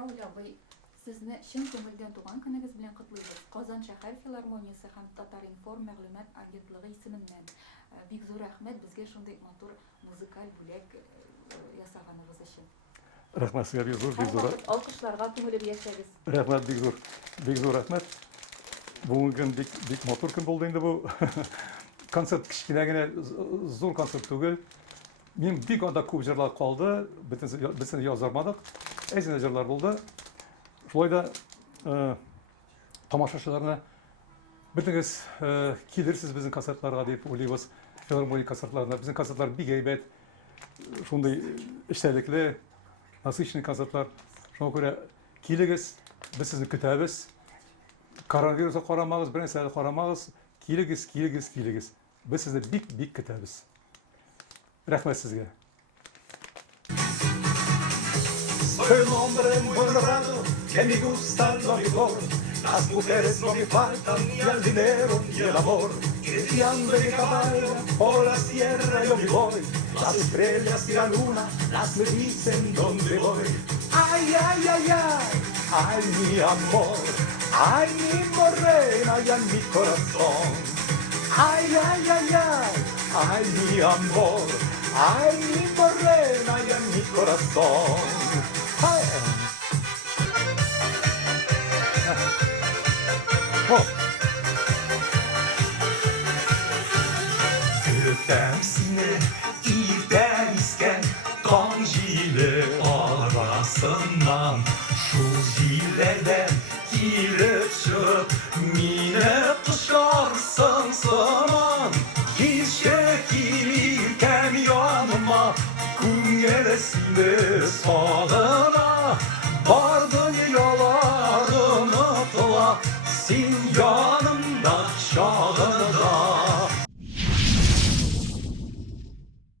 Raul abay, sizni chin ko'ngildan tug'an kuningiz bilan qutlaymiz. Qozon shahar filarmoniyasi ham Tatarinform ma'lumot agentligi ismidan bek zo'r rahmat bizga shunday motor muzikal bo'lak yasaganingiz uchun. Rahmat sizga bek zo'r. Olqishlarga ko'milib yashaysiz. Rahmat bek zo'r rahmat. Bugun bek motor kun bo'ldi endi bu. Konsert kichkinagina zo'r konsert tugul. Men bek onda ko'p jurlar qoldi. Bizni yozarmadik. Ozgina jurlar bo'ldi. Shuyda tomoshachilarni biringiz kelirsiz bizning konsertlarga deb o'ylaymiz. Filarmoniya konsertlarida bizning konsertlar bek aybat shunday ishtalikli nasishli konsertlar. Shunga ko'ra kelingіз, biz sizni kutamiz. Koronavirusga qaramag'iz, bir narsaga qaramag'iz. Kelingіз. Biz sizni bek kutamiz. Rahmat sizga. Soy un hombre muy honrado, que me gusta lo mejor. Las mujeres no me faltan, ni el dinero ni el amor. Que de hambre de caballo, por la sierra yo me voy. Las estrellas y la luna, las me dicen dónde voy. Ay, ay, ay, ay, ay, mi amor. Ay, mi morena, y en mi corazón. Ay, ay, ay, ay, ay, mi amor. Ay, mi morena, y en mi corazón. Ay. Gökten sine iyiden isken kan jile arasından şu jilerden girip çıkıp mine kışarsın saman Keşke gelirken yanıma kum yeresinde sağına Vardı yalarım atla sen yanımda çağına